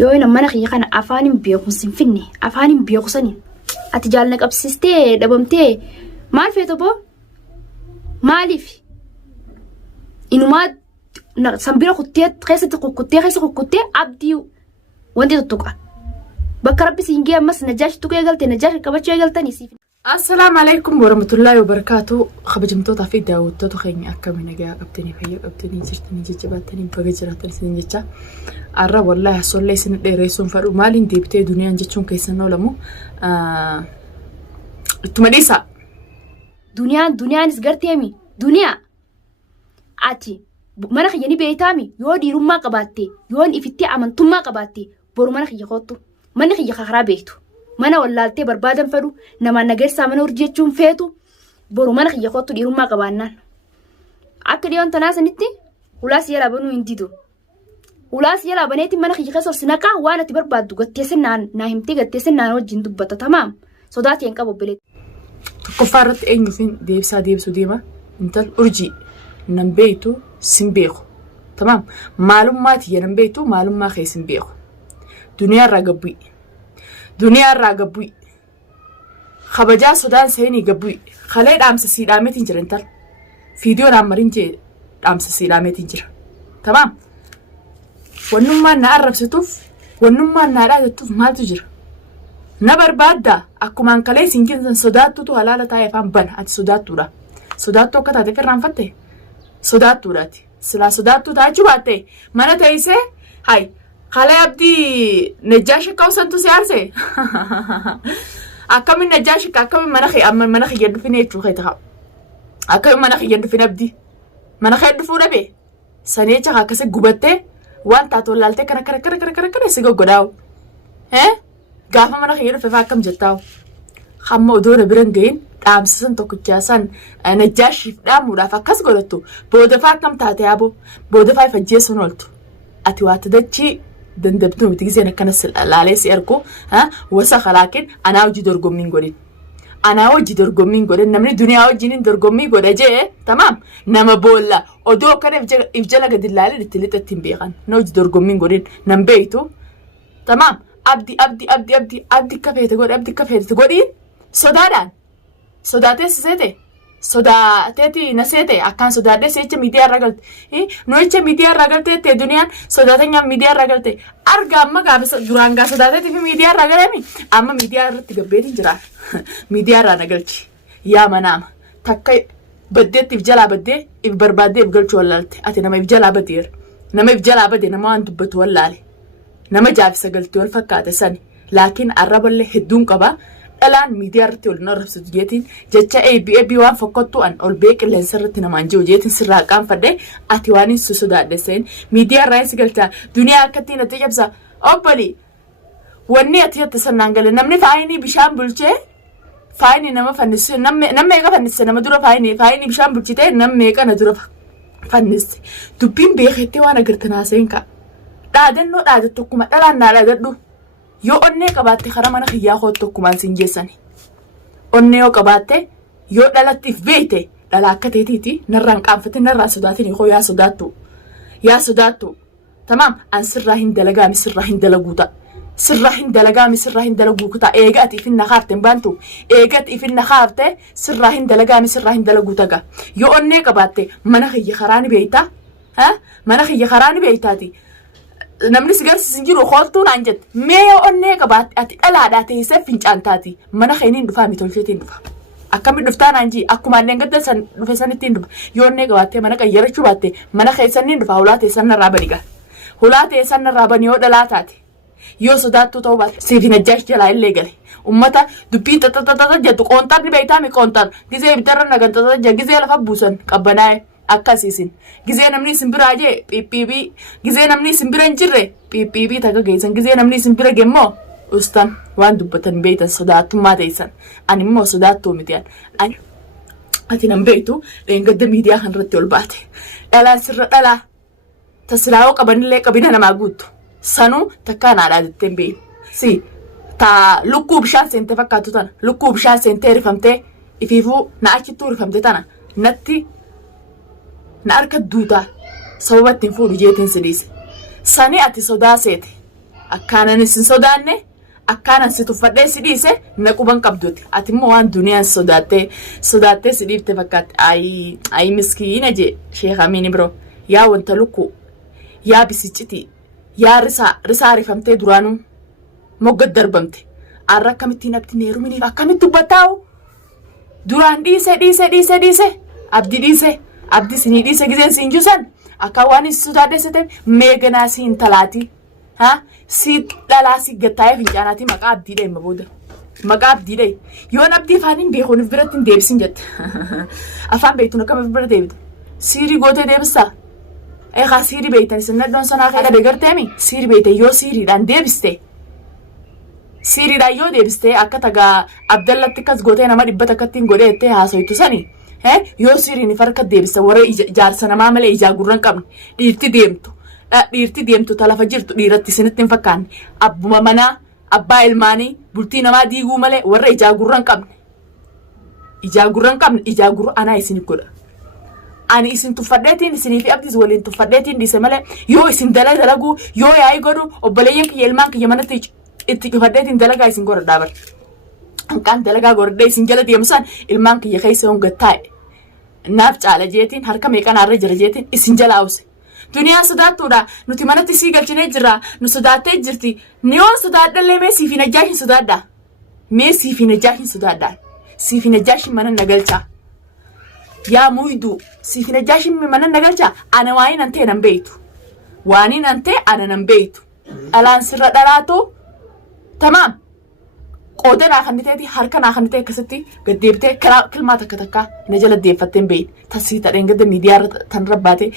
yoo ina mana kiyya kana afaanin beekun sinfinne afaanin beekusani ati jaalna qabsistee dhabamtee maal feeto boo maaliif inumaa sambira kuttee keessa kuttee abdii wanti tuttuqa bakka rabbi siingi ammas najaashi tuqee galte najaashi qabachuu eegaltanii siif. Assalamu alaikum warahmatullahi wabarakatuh. Kabajamtoota fi daawwattoota keenya akkamiin nagaa qabtanii fayyaa qabtanii jirtanii jajjabaatanii baga jiraatan isin jecha arra wallahi sollee isin dheeressuun fadhu maaliin deebitee duniyaan jechuun keessan oolamu ittuma dhiisa. Duniyaanis garteemi duniyaa ati mana kiyya ni beeytaami yoo dhiirummaa qabaatte yoo ifitti amantummaa qabaatte boru mana kiyya kottu manni kiyya karaa beektu mana wallaaltee barbaadan fedhu nama nageessaa mana urjechuun feetu boru mana kiyya kottu dhiirummaa qabaannaan akka dhiyoon tanaa sanitti ulaas yala banuu hin didu ulaas yala baneetti mana kiyya keessa sinaqaa waan ati barbaaddu gatteessinnaan naa himtee gatteessinnaan wajjin dubbata tamaam sodaati hin qabu bilee tokkoffaa irratti eenyuufin deebisuu deema intal urjii nan beeytu sin beeku tamaam maalummaati nan beeytu maalummaa kee sin beeku duniyaa irraa gabbu'i kabajaa sodaan seenii gabbu'i kalee dhaamsa sii dhaameetiin jira intal fiidiyoon ammariin jee dhaamsa sii dhaameetiin jira tamaam wannummaan na arrabsituuf wannummaan na dhaadatuuf maaltu jira na barbaaddaa akkumaan kalee siin jinsan sodaattutu halaala taa'ee afaan bana ati sodaattuu akka taate firraanfatte sodaattuudhaati silaa sodaattuu taachuu baatte mana teessee hay kalee abdii najjaashi ka'uusantu si aarse akkamiin najjaashi akkamiin mana kiyya dhufine jechuu kee ta'a akkamiin mana kiyya dhufine abdii mana kee dhufuu dhabe saneecha akkasii gubattee waan taatoo laaltee kana si goggodaawu gaafa mana kiyya dhufe akkam jettaawu hamma odoona biran gahin dhaamsisan tokkichaa san najjaashiif dhaamuudhaaf akkas godhattu boodafaa akkam taate yaaboo boodafaa ifajjeessuun ooltu ati waata dachii dandabtuu miti giseen akkanas laalee si ergu wasa kalaakin anaa hojii dorgommiin godhe namni duniyaa hojiin dorgommii godha jee tamaam nama boolla odoo kana if jala gadi laalee itti lixatti hin beekan na hojii dorgommiin godhin nan beeytu tamaam abdi kafeete godhiin sodaadhaan sodaateessisete sodaateeti naseete akkaan sodaadhee seecha miidiyaa irraa galte nu jecha miidiyaa irraa galteettee duniyaan sodaateenyaaf miidiyaa irraa galte arga amma gaafisa duraan gaa sodaateetii fi miidiyaa irraa galemi amma miidiyaa irratti gabbeetiin jira miidiyaa irraa nagalchi yaa manaama takka baddeetti if jalaa baddee if barbaaddee if galchuu wallaalte ati nama if jalaa badeera nama if jalaa bade nama waan dubbatu wallaale nama jaafisa galtee wal fakkaate sani laakiin arraballee hedduun qaba dhalaan miidiyaa irratti ol narrabsatu jeetiin jecha ABA waan fokkottu'an ol bee qilleensa irratti namaan jiru jeetiin sirraa qaanfadhee ati waan hin sodaadhesseen miidiyaa irraa si galchaa duniyaa akkattiin ati cabsa obbali wanni ati sannaan gale namni faayinii bishaan bulchee faayinii nama fannise nama meeqa fannise nama dura faayinii bishaan bulchitee nama meeqa na dura fannise dubbiin beekettee waan agartan haaseen ka'a dhaadannoo dhaadattu akkuma dhalaan naa dhaadadhu yoo onnee qabaatte karaa mana kiyyaa kootu akkumaan siin jeessani onnee yoo qabaatte yoo dhalattiif beeyte dhala akka teetiiti narraan qaanfatte narraan sodaatin koo yaa sodaattu tamaam an sirraa hin dalagaami sirraa hin dalaguu kutaa eega ati ifin nakaafte hin baantu eega ati ifin nakaafte sirraa hin dalagaami sirraa hin dalaguu taga yoo onnee qabaatte mana kiyya karaa ni beeyta mana kiyya karaa ni beeytaati namni si garsiisin jiru hooltuun aan jette mee yoo onnee qabaatte ati dhalaadhaa teessee fincaantaati mana keeniin dhufaa mitolcheetiin dhufa akkamiin dhuftaan aan jii akkuma anneen gadda san dhufe sanittiin dhufa yoo onnee qabaatte mana qayyarachuu baatte mana keessaniin dhufa hulaa teessan narraa baniga hulaa teessan narraa bani yoo dhalaa taate yoo sodaattuu ta'uu baatte siif hin ajjaash jalaa illee gale ummata dubbii xaxaxaxa jettu qoontaan ni beeytaami qoontaan gizee ibdarra nagan xaxaxa gizee lafa buusan qabbanaa'e akkasiisin gizee namni simbira jee PPB gizee namni simbira hin jirre PPB taga geessan gizee namni simbira gemmoo ustan waan dubbatan beeytan sodaattummaa teessan ani immoo sodaattuu miti ani ati nan beeytu dheengadda miidiyaa kanarratti ol baate dhalaa sirra dhalaa taslaa'oo qabanillee qabina namaa guuttu sanuu takkaan haadhaa jetteen beeyin si taa lukkuu bishaan seentee fakkaatu tana lukkuu bishaan seentee rifamtee ifiifuu na achittuu rifamte tana natti na arka duutaa sababa ittiin fuudhu jeetiin sidiise sani ati sodaa seete akkaanan isin sodaanne akkaanan si tuffadhee si dhiise na quban qabduti ati immoo waan duniyaan sodaattee si dhiifte fakkaatti ayi miskiina jee sheekh Amiin biroo yaa wanta lukku yaa bisicciti yaa risaa rifamtee duraanuu moggad darbamte arra akkamittiin abdi neeruminiif akkamitti dubbataa'u duraan dhiise abdi sinii dhiise gizeen siin jusan akka waan isi sodaadheessite meeganaa si hin talaati si dhalaa si gattaa'ee fincaanaatii maqaa abdiidha himma booda maqaa abdiidha yoon abdii afaaniin beekuun biratti hin deebisin jette afaan beektuun akkamiif bira deebita siirii gootee deebistaa eegaa siirii beektan isin naddoon sanaa kadhabe garteemi siirii beektan yoo siiriidhaan deebiste siiriidhaan yoo deebiste akka tagaa abdallatti akkas gootee nama dhibbata akkattiin godhee jettee haasoytu sanii yoo siiriin farka deebiste warra ijaarsa namaa malee ijaa gurra hin qabne dhiirti deemtu talafa jirtu dhiiratti isinitti hin fakkaanne abbuma manaa abbaa ilmaanii bultii namaa diiguu malee warra ijaa gurra hin qabne ijaa gurra anaa isin godha ani isin tuffadheetiin isinii fi abdiis waliin tuffadheetiin dhiise malee yoo isin dalaguu yoo yaa'ii godhu obboleeyyan kiyya ilmaan kiyya manatti itti cufadheetiin dalagaa isin godha dhaabar hanqaan dalagaa godhadhee isin jala deemsaan ilmaan kiyya keessa honga taa'e naaf caala jeetiin harka meeqanaarra jira jeetiin isin jala awse duniyaan sodaattuudha nuti manatti sii galchinee jirra nu sodaattee jirti ni yoo sodaadhallee mee siifi najjaashin sodaadhaa mee siifi najjaashin sodaadhaa siifi najjaashin mana nagalchaa yaa muydu siifi najjaashin mana nagalchaa ana waaniin antee nan beeytu waaniin antee ana nan beeytu dhalaan sirra dhalaatu tamaam qoodanaa kanniteeti harkanaa kannitee akkasitti gaddeebitee kilmaa takka na jala deeffatteen beeyin tasii tadheen gadda miidiyaa tan rabbaate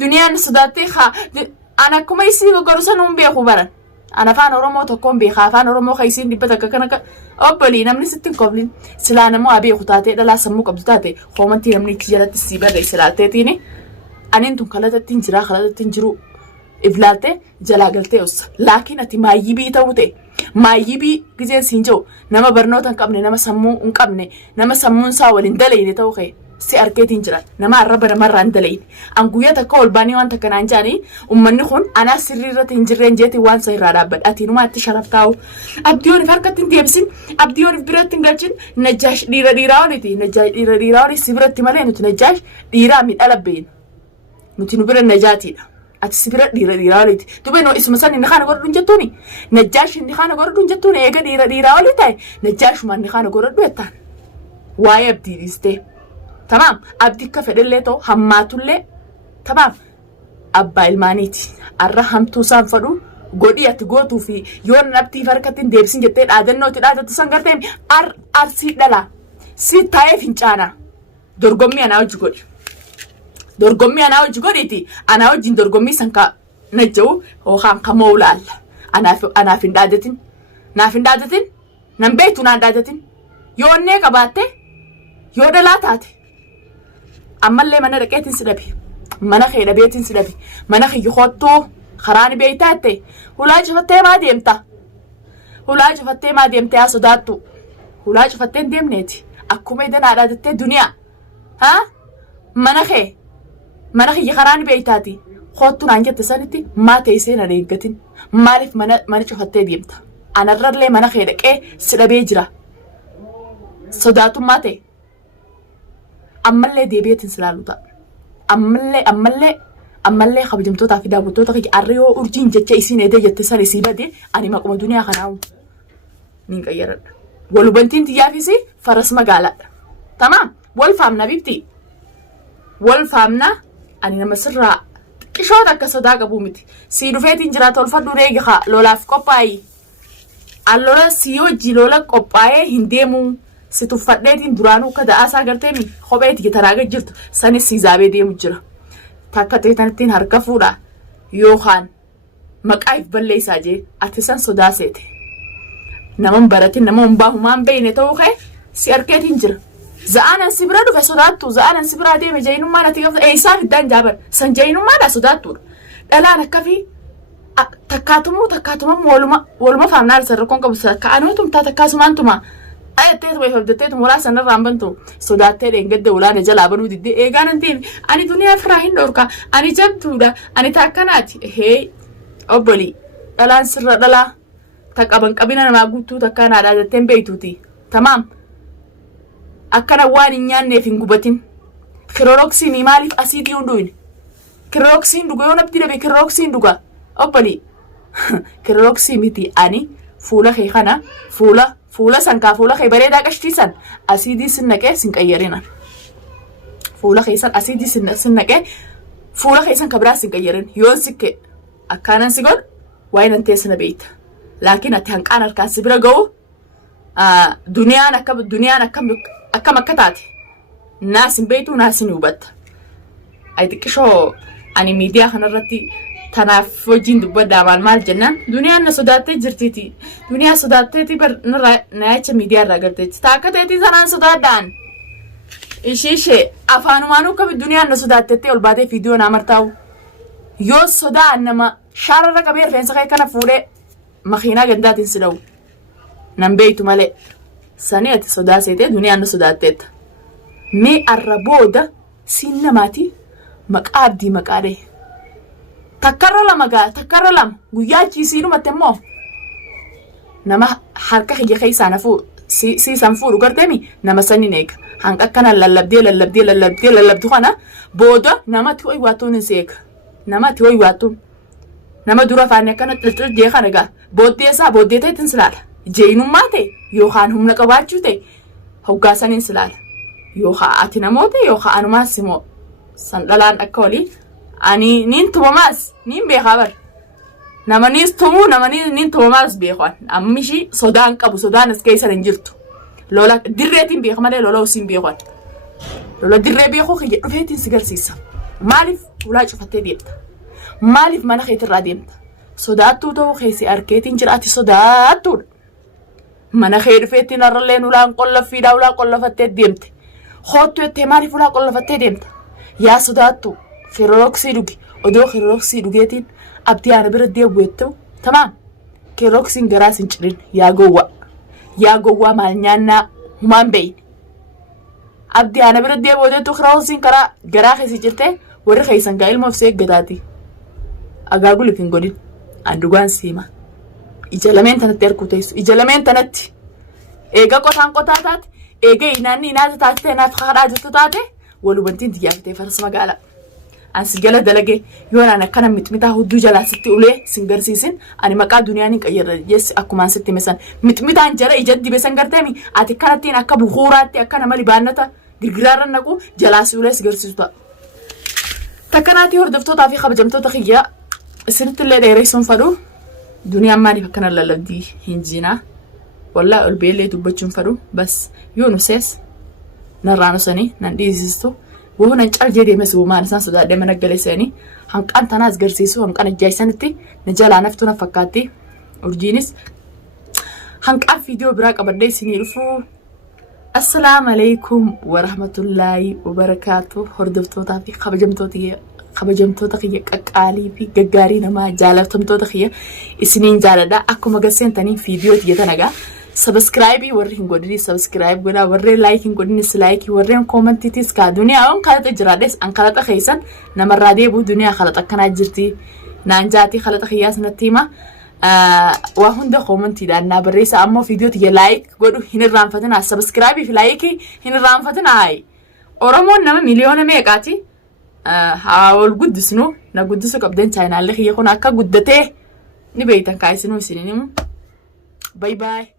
duniyaan sodaattee ana akkuma isii goggoru sanuun beeku baran ana afaan oromoo tokkoon beekaa afaan oromoo kaisiin dhibba takka kana obbolii namni sitti hin koblin silaa namoo haa beeku taatee dhalaa sammuu qabdu taate hoomantii namni ichi jalatti sii barreesse ilaalteetiini aniin tun kalatattiin jiru iflaattee jalaa galtee ossa laakiin ati maayyibii ta'uu ta'e maayyibii gizeen siin jiru nama barnoota hin qabne nama sammuu hin qabne nama sammuun isaa waliin dalayne ta'uu ka'e si arkeetiin jiran nama arraba namarraa hin dalayne an guyyaa takka ol baanii waan takka naan jaanii ummanni kun anaa sirrii irratti hin jirreen jeetiin waan isa irraa dhaabbadha atiinumaatti sharaf taa'u abdiyooniif harkatti hin deebisin abdiyooniif biratti hin galchin najjaash dhiiraa oliti najjaash dhiiraa oli si biratti malee nuti najjaash dhiiraa miidhala beeyna nuti nu bira najaatiidha. ati sibira dhiiraa oliiti dubee noo isuma san inni kana godhadhu hin jettuuni najjaash inni kana godhadhu hin jettuuni eega dhiiraa olii ta'e najjaashuma inni kana godhadhu jettaan waa'ee abdii dhiistee tamaam abdii akka fedhellee ta'u hammaatullee tamaam abbaa ilmaaniiti arra hamtuu isaan fadhu godhii ati gootuu fi yoo nabtii harkatti hin deebisin jettee dhaadannootti dhaadatu san gartee arsii dhalaa si taa'ee fincaanaa dorgommii anaa hojii godhi. dorgommii anaa hojii godhiiti anaa wajjin dorgommii san ka najja'u yookaan ka moo laalla anaaf hin dhaadatin naaf hin dhaadatin nan beektu naan dhaadatin yoo onnee qabaatte yoo dhalaa taate ammallee mana dhaqeetiin si dhabe mana kee dhabeetiin si dhabe mana kiyya kottuu karaa ni beeytaatte hulaa cufattee maa deemtee haa sodaattu hulaa cufattee hin deemneeti akkuma idanaa dhaadattee duniyaa mana kiyya karaa ni beeytaati kottu naan jette sanitti maa teessee na deeggatin maaliif mana cufattee deemta anarrallee mana kee dhaqee si dhabee jira sodaatummaa ta'e ammallee deebi'eetiin si laalu ta'a ammallee kabajamtootaa fi daawwattoota kiyya arra yoo urjiin jecha isiin edee jette san isii bade ani maquma duniyaa kanaawu niin qayyaradha walubantiin xiyyaafis faras magaalaadha tamaam wal faamna bibti wal faamna ani nama sirraa xiqqishoota akka sodaa qabu miti sii dhufeetiin jiraata olfadhu reegi haa lolaaf qophaayi allola sii hojii lola qophaa'ee hin deemuu si tuffadheetiin duraanuu akka da'aasaa garteemi kopheeti gitaraaga jirtu sanis sii zaabee deemu jira takka teetanittiin harka fuudha yookaan maqaa if balleessaa jee ati san sodaa seete naman baratin nama humbaa humaan beeyne ta'uu ka'e si arkeetiin jira. za'aanan si bira dhufe sodaattu za'aanan si biraa deeme jaynummaan ati qabda eessaan iddaan jaabar san jaynummaadha sodaattuudha dhalaan akkafii takkaatumamu waluma faamnaa sarrakkoon qabu ka'anootumtaa takkaasumaantuma ayatteetuma ifabdatteetuma walaa sanarraan bantu sodaattee dheengadda walaana jalaa banuu diddee eegaan antiin ani duniyaa firaa hin dhorka ani jabduudha ani taakkanaati hee obbolii dhalaan sirra dhalaa taqaban qabina namaa guutuu takkaan haadhaa jetteen beeytuuti. Tamaam. Akkana waan hin nyaanneef hin gubatin. Kirooksiin maaliif asiidii hunduun? Kirooksiin dhuga yoo nabdi dhabe kirooksiin dhuga. Obbali. Kirooksii miti ani fuula kee kana fuula sankaa fuula kee bareedaa qashtiisan asiidii sin naqee sin qayyarina. Fuula keessan asiidii sin naqee fuula keessan kabraa sin qayyarin. Yoo sikke akkaanan si godhu waa'ee nan teessina beeyta. Laakiin ati hanqaan harkaan si bira ga'u duniyaan akkam akka taate naas hin beeytu naas hin hubatta. Ay xiqqishoo ani miidiyaa kanarratti tanaaf hojiin dubbaddaa maal jennaan duniyaan na sodaattee jirtiiti. Duniyaa sodaatteeti naayacha miidiyaa irraa garteetti. Taakka ta'eetii sanaan sodaadhaan. Ishee afaanumaanuu akkami duniyaan na sodaatteetti ol baatee viidiyoo naa martaa'u. Yoo sodaa nama shaararra qabee rifeensa kee kana fuudhee makiinaa gandaatiin si dha'u. Nan beeytu malee. Sanii ati sodaa seetee duniyaan na sodaatteetta. Mee arra booda siin namaati maqaa abdii maqaa dhee. Takkarra lama guyyaa achiisii dhumatte immoo nama harka kiyya keessaa nafuu siisan fuudhu garteemi nama sanniin eega. Hanqa akkana lallabdee kana booda namatti ho'i waattuun hin seeka. Namatti ho'i waattuun. Nama dura afaanii akkana xilxil jee kana egaa booddee ta'eetiin silaala. Jeenummaa ta'e yookaan humna qabaachuu ta'e hoggaasaniin silaala. Yookaan ati namoota yookaan anumaas immoo san dhalaan akka walii. Ani niin tumamaas niin beekaa bar. Nama niis tumuu nama niin tumamaas beekan. Ammishi sodaan qabu sodaan as keessa hin jirtu. Lola dirreetiin beeka malee lola usiin beekan. Lola dirree beekuu kiyya dhufeetiin si garsiisa. Maaliif ulaa cufattee deemta? Maaliif mana keetirraa deemta? Sodaattuu ta'uu keessi arkeetiin jiraati sodaattuudha. Mana kee dhufeettiin harralleen ulaan qollaffiidhaa ulaa qollafattee deemte. Hoottu jettee maaliif ulaa qollafattee deemta? Yaa sodaattuu. Kirooksii dhugi odoo kirooksii dhugeetiin abdii ana bira deebi'eetu tamaam kirooksiin garaa sin cirin yaa gowwaa maal nyaannaa humaan beeyne abdii ana bira deebi'eetu kirooksiin karaa garaa keessi jirtee warri keessan gaa ilmoof si eeggataati agaagulif hin godhin andugaan siima ija lameen tanatti erkuu teessu ija lameen tanatti eega qotaan qotaa taate eega inaanni inaata taate naaf haadhaa jirtu taate walubantiin tiyyaafitee farsa magaalaa. Ansi gala dalage yoon ana kana mitmitaa hudduu jalaa sitti ulee sin garsiisin ani maqaa duniyaan hin qayyarra jeessi akkumaan sitti himesan mitmitaan jara ijatti beesan garteemi ati kanattiin akka buhuuraatti akka nama libaannata girgiraarra naqu jalaa si ulee si garsiisu ta'a. Takkanaatii hordoftootaa fi kabajamtoota kiyyaa isinitti illee dheeressuun fadhu duniyaan maaliif akkana lallabdii hin jiinaa wallaa ol beellee dubbachuun fadhu bas yoo nusees narraa nusanii nan dhiisistu. Wohuna calje deemes uumaan isaan sodaadhee mana galeessanii hanqaan tanaas garsiisu hanqaan ijaaysanitti na jalaa naftu na fakkaatti urjiinis hanqaan viidiyoo biraa qabadhee isinii dhufu. Assalaamu alaykum wa rahmatullaahi wa barakaatu hordoftootaa fi kabajamtoota kiyya qaqqaalii fi gaggaarii namaa jaalatamtoota kiyya isiniin jaaladha akkuma gaseentanii viidiyoo tiyyatanagaa. Subscribe warri hin godhini subscribe godha warri like hin godhini like warri commentitis ka duniyaa on kalata jiraades an kalata keessan namarraa deebu duniyaa kalata akkanaa jirti naan jaati kalata kiyyaas natti hima waa hunda commentiidhaan naa barreessa ammoo viidiyoo tiyya like godhu hin irraanfatina subscribe fi like hin irraanfatina Oromoon nama miliyoona meeqaati haa wal guddisnu na guddisu qabdeen chaayinaalee kiyya kun akka guddatee ni beeytan kaayisinu isiniin himu bye bye.